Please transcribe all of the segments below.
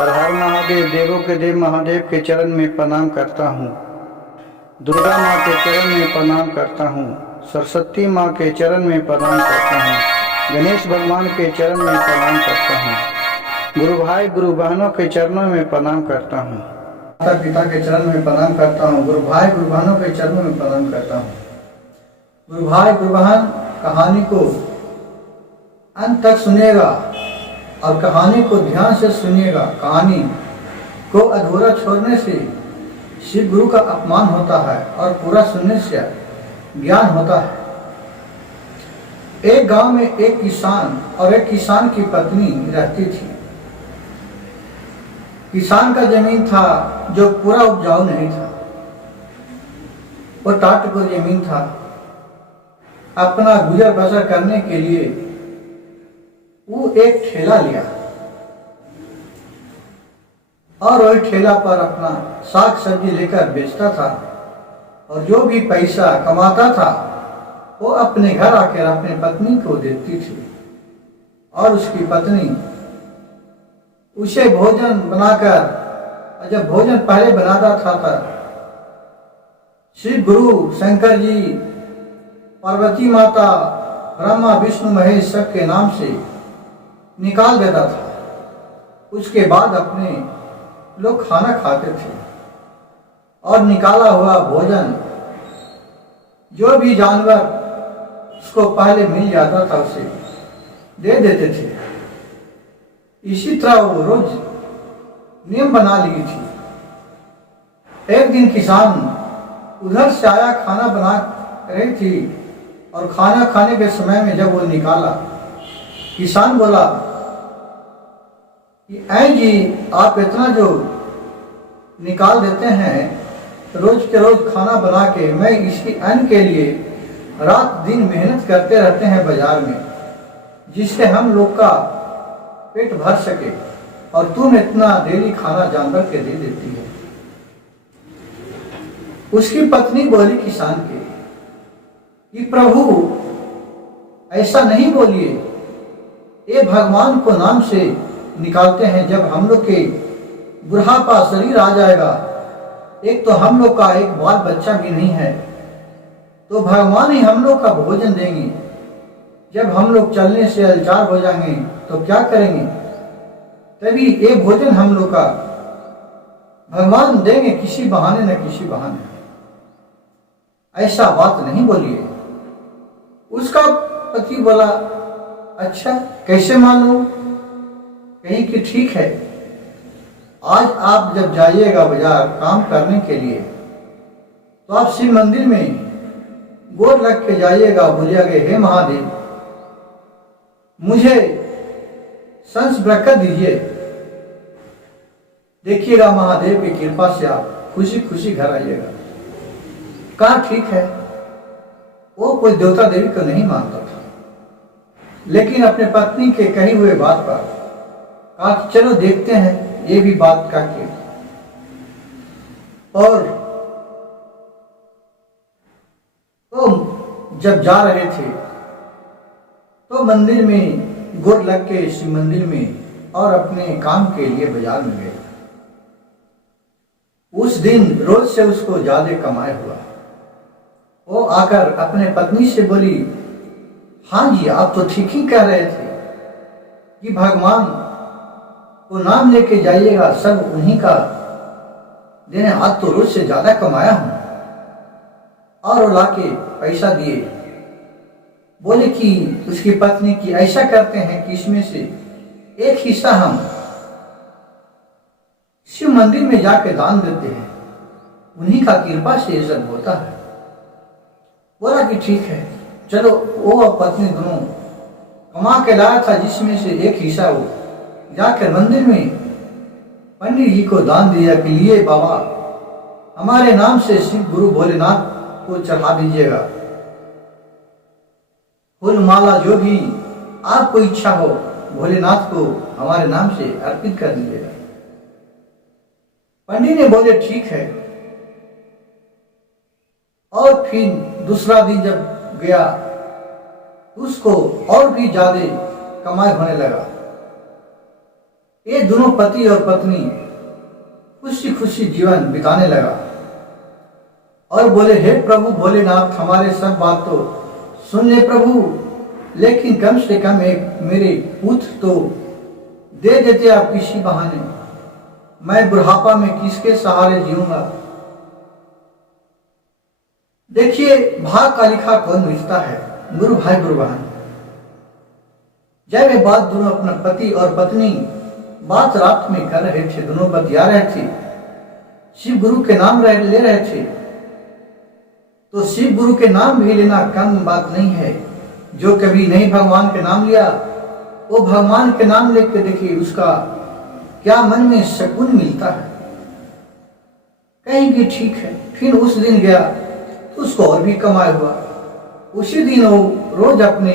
हर हर महादेव, देवों के देव महादेव के चरण में प्रणाम करता हूँ। दुर्गा माँ के चरण में प्रणाम करता हूँ। सरस्वती माँ के चरण में प्रणाम करता हूँ। गणेश भगवान के चरण में प्रणाम करता हूँ। गुरु भाई गुरु बहनों के चरणों में प्रणाम करता हूँ। माता पिता के चरण में प्रणाम करता हूँ। गुरु भाई गुरु बहनों के चरणों में प्रणाम करता हूँ। गुरु भाई गुरु बहन कहानी को अंत तक सुनेगा और कहानी को ध्यान से सुनिएगा। कहानी को अधूरा छोड़ने से शिव गुरु का अपमान होता है और पूरा सुनने से ज्ञान होता है। एक गांव में एक किसान और एक किसान की पत्नी रहती थी। किसान का जमीन था जो पूरा उपजाऊ नहीं था, वो टाटपुर जमीन था। अपना गुजर बसर करने के लिए वो एक ठेला लिया और वही ठेला पर अपना साग सब्जी लेकर बेचता था और जो भी पैसा कमाता था वो अपने घर आकर अपनी पत्नी को देती थी और उसकी पत्नी उसे भोजन बनाकर, जब भोजन पहले बनाता था शिव गुरु शंकर जी, पार्वती माता, ब्रह्मा विष्णु महेश सबके नाम से निकाल देता था। उसके बाद अपने लोग खाना खाते थे और निकाला हुआ भोजन जो भी जानवर उसको पहले मिल जाता था उसे दे देते थे। इसी तरह वो रोज नियम बना ली थी। एक दिन किसान उधर से आया, खाना बना रही थी और खाना खाने के समय में जब वो निकाला, किसान बोला कि ऐ जी, आप इतना जो निकाल देते हैं रोज के रोज खाना बना के, मैं इसकी अन्न के लिए रात दिन मेहनत करते रहते हैं बाजार में, जिससे हम लोग का पेट भर सके, और तुम इतना डेली खाना जानवर के दे देती है। उसकी पत्नी बोली किसान के कि प्रभु ऐसा नहीं बोलिए, ये भगवान को नाम से निकालते हैं। जब हम लोग के बुढ़ापा शरीर आ जाएगा, एक तो हम लोग का एक बाल बच्चा भी नहीं है, तो भगवान ही हम लोग का भोजन देंगे। जब हम लोग चलने से अलचार हो जाएंगे तो क्या करेंगे? तभी ये भोजन हम लोग का भगवान देंगे किसी बहाने न किसी बहाने। ऐसा बात नहीं बोलिए। उसका पति बोला, अच्छा कैसे मालूम? कहीं कि ठीक है, आज आप जब जाइएगा बाजार काम करने के लिए तो आप शिव मंदिर में गोर लग के जाइएगा, बोलिएगा हे महादेव मुझे संस बरकत दीजिए। देखिएगा महादेव की कृपा से आप खुशी खुशी घर आइएगा। कहा ठीक है। वो कोई देवता देवी को नहीं मानता था, लेकिन अपने पत्नी के कही हुए बात पर कहा कि चलो देखते हैं ये भी बात का के। और तो जब जा रहे थे तो मंदिर में गोर लग के शिव मंदिर में और अपने काम के लिए बाजार में गए। उस दिन रोज से उसको ज्यादा कमाई हुआ। वो आकर अपने पत्नी से बोली, हाँ जी आप तो ठीक ही कह रहे थे कि भगवान को नाम लेके जाइएगा, सब उन्हीं का देने। आज तो रोज से ज्यादा कमाया हूं। और वो लाके पैसा दिए। बोले कि उसकी पत्नी की ऐसा करते हैं कि इसमें से एक हिस्सा हम शिव मंदिर में जाके दान देते हैं, उन्हीं का कृपा से ये सब होता है। बोला कि ठीक है चलो। वो और पत्नी दोनों कमा के लाया था, जिसमें से एक हिस्सा वो जाकर मंदिर में पंडित जी को दान दिया कि लिए बाबा हमारे नाम से शिव गुरु भोलेनाथ को चढ़ा दीजिएगा। फूल माला जो भी आपको इच्छा हो भोलेनाथ को हमारे नाम से अर्पित कर दीजिएगा। पंडित ने बोले ठीक है। और फिर दूसरा दिन जब गया उसको और भी ज्यादा कमाई होने लगा। ये दोनों पति और पत्नी खुशी खुशी जीवन बिताने लगा और बोले, हे प्रभु भोलेनाथ, हमारे सब बात तो सुन ले प्रभु, लेकिन कम से कम एक मेरे पुत्र तो दे देते आप किसी बहाने। मैं बुढ़ापा में किसके सहारे जीऊंगा। देखिए, भाग का लिखा कौन रिश्ता है, गुरु भाई गुरु बहन। जब ये बात दोनों अपना पति और पत्नी बात रात में कर रहे थे, दोनों बतिया रहे थे, शिव गुरु के नाम ले रहे थे, तो शिव गुरु के नाम भी लेना कम बात नहीं है। जो कभी नहीं भगवान के नाम लिया, वो भगवान के नाम लेकर देखिए उसका क्या मन में सुकून मिलता है। कहीं कि ठीक है, फिर उस दिन गया तो उसको और भी कमाया हुआ। उसी दिन वो रोज अपने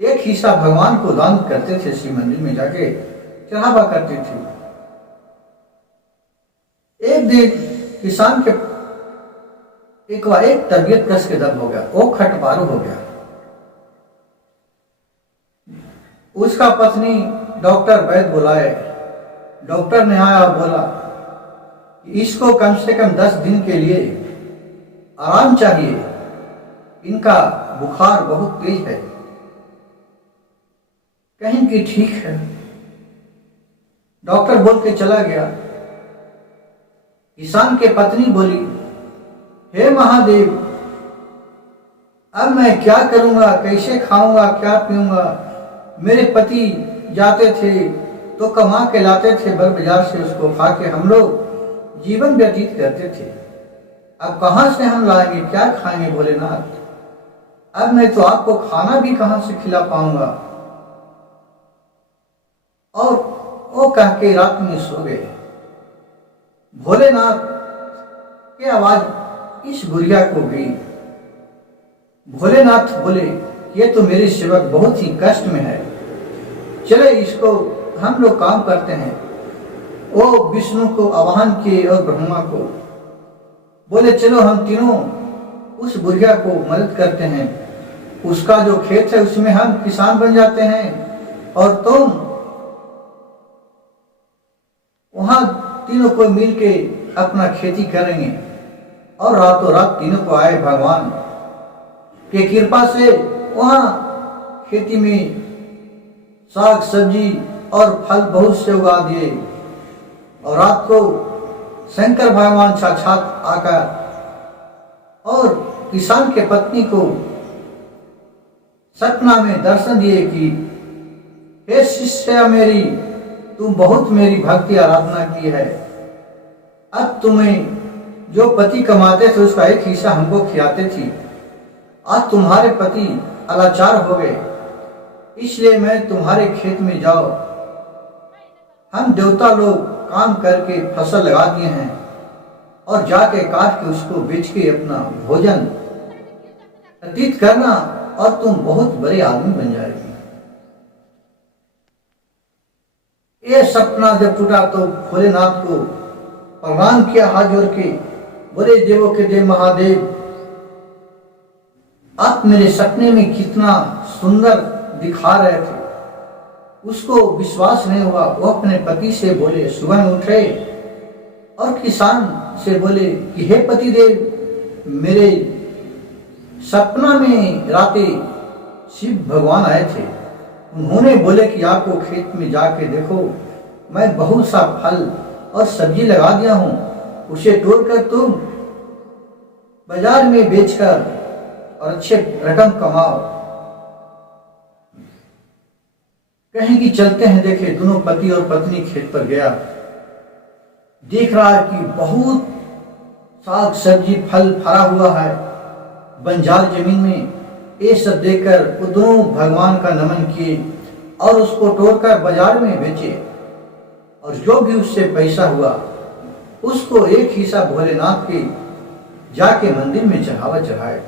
एक हिस्सा भगवान को दान करते थे, शिव मंदिर में जाके चढ़ावा करते थे। एक दिन किसान के एक तबीयत कस के दब हो गया, वो खटबारू हो गया। उसका पत्नी डॉक्टर वैद्य बुलाए। डॉक्टर ने आया और बोला कि इसको कम से कम 10 दिन के लिए आराम चाहिए, इनका बुखार बहुत तेज है। कहीं कि ठीक है, डॉक्टर बोल के चला गया। किसान के पत्नी बोली, हे महादेव, अब मैं क्या करूंगा, कैसे खाऊंगा, क्या पीऊंगा। मेरे पति जाते थे तो कमा के लाते थे बाजार से, उसको खा के हम लोग जीवन व्यतीत करते थे। अब कहां से हम लाएंगे, क्या खाएंगे भोलेनाथ। अब मैं तो आपको खाना भी कहां से खिला पाऊंगा। और वो कह के रात में सो गए। भोलेनाथ की आवाज इस गुड़िया को गई। भोलेनाथ बोले, ये तो मेरे सेवक बहुत ही कष्ट में है, चले इसको हम लोग काम करते हैं। वो विष्णु को आह्वान किए और ब्रह्मा को बोले, चलो हम तीनों उस बुढ़िया को मदद करते हैं, उसका जो खेत है उसमें हम किसान बन जाते हैं और तुम वहां तीनों को मिलके अपना खेती करेंगे। और रातों रात तीनों को आए भगवान के कृपा से वहां खेती में साग सब्जी और फल बहुत से उगा दिए। और रात को शंकर भगवान साक्षात आकर और किसान के पत्नी को सपना में दर्शन दिए कि हे शिष्य मेरी, तुम बहुत मेरी भक्ति आराधना की है। अब तुम्हें जो पति कमाते थे उसका एक हिस्सा हमको खिलाते थी। आज तुम्हारे पति अलाचार हो गए, इसलिए मैं तुम्हारे खेत में जाओ। हम देवता लोग काम करके फसल लगा दिए हैं और जाके काट के उसको बेच के अपना भोजन व्यतीत करना और तुम बहुत बड़े आदमी बन जाएगी। ये सपना जब टूटा तो भोलेनाथ को प्रणाम किया हाथ जोड़ के, बोले, देवों के देव महादेव, आप मेरे सपने में कितना सुंदर दिखा रहे थे। उसको विश्वास नहीं हुआ। वो अपने पति से बोले, सुबह में उठे और किसान से बोले कि हे पति देव, मेरे सपना में राते शिव भगवान आए थे। उन्होंने बोले कि आपको खेत में जाके देखो, मैं बहुत सा फल और सब्जी लगा दिया हूं, उसे तोड़कर तुम बाजार में बेचकर और अच्छे रकम कमाओ। कहीं की चलते हैं। देखे दोनों पति और पत्नी खेत पर गया, देख रहा है कि बहुत साग सब्जी फल फरा हुआ है बंजार जमीन में। ये सब देखकर वो दोनों भगवान का नमन किए और उसको तोड़कर बाजार में बेचे और जो भी उससे पैसा हुआ उसको एक हिस्सा भोलेनाथ के जाके मंदिर में चढ़ावा चढ़ाए।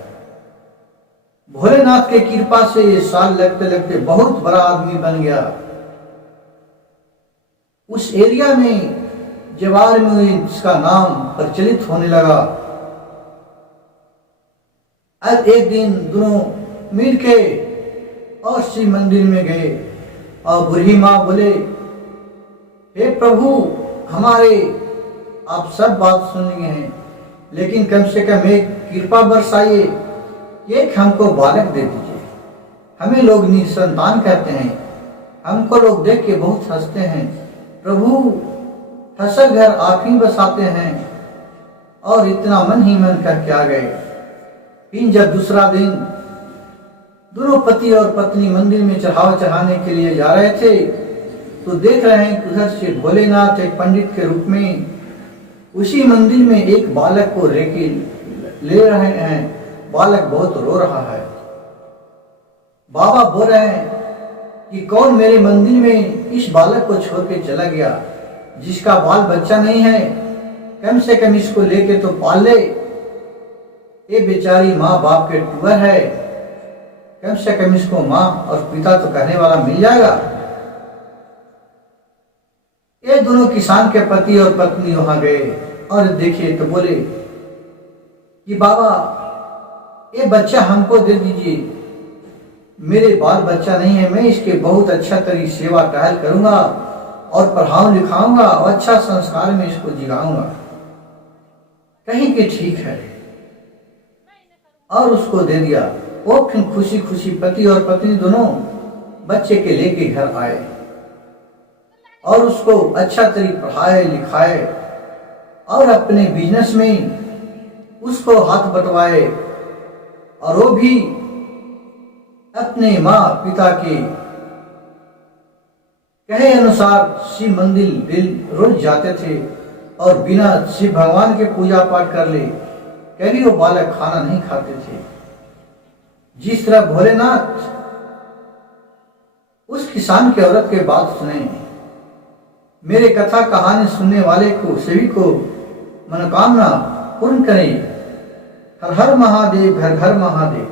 भोलेनाथ के कृपा से ये साल लगते लगते बहुत बड़ा आदमी बन गया। उस एरिया में जवार में इसका नाम प्रचलित होने लगा। अब एक दिन दोनों मिलके और शिव मंदिर में गए और बुढ़ी माँ बोले हे प्रभु, हमारे आप सब बात सुन लिए हैं, लेकिन कम से कम एक कृपा बरसाइए, एक हमको बालक दे दीजिए। हमें लोग निसंतान कहते हैं, हमको लोग देख के बहुत हंसते हैं। प्रभु, फसल घर आप ही बसाते हैं। और इतना मन ही मन करके आ गए। फिर जब दूसरा दिन दोनों पति और पत्नी मंदिर में चढ़ावा चढ़ाने के लिए जा रहे थे, तो देख रहे हैं उधर से भोलेनाथ एक पंडित के रूप में उसी मंदिर में एक बालक को लेके ले रहे हैं। बालक बहुत रो रहा है। बाबा बोल रहे हैं कि कौन मेरे मंदिर में इस बालक को छोड़ के चला गया, जिसका बाल बच्चा नहीं है, कम से कम इसको लेके तो पाल ले। ये बेचारी माँ बाप के टूअर है, कम से कम इसको माँ और पिता तो कहने वाला मिल जाएगा। ये दोनों किसान के पति और पत्नी वहां गए और देखे तो बोले कि बाबा, ये बच्चा हमको दे दीजिए, मेरे बाल बच्चा नहीं है, मैं इसके बहुत अच्छा तरीके सेवा टहल करूंगा और पढ़ाऊं लिखाऊंगा और अच्छा संस्कार में इसको जिलाऊंगा। कहीं कि ठीक है, और उसको दे दिया। वो फिर खुशी खुशी पति और पत्नी दोनों बच्चे के लेके घर आए और उसको अच्छा तरीके पढ़ाए लिखाए और अपने बिजनेस में उसको हाथ बटवाए, और वो भी अपने माँ पिता के कहे अनुसार शिव मंदिर रोज जाते थे और बिना शिव भगवान के पूजा पाठ कर ले कभी वो बालक खाना नहीं खाते थे। जिस तरह भोलेनाथ उस किसान की औरत के बात सुने, मेरे कथा कहानी सुनने वाले को सभी को मनोकामना पूर्ण करे। हर हर महादेव, घर घर महादेव।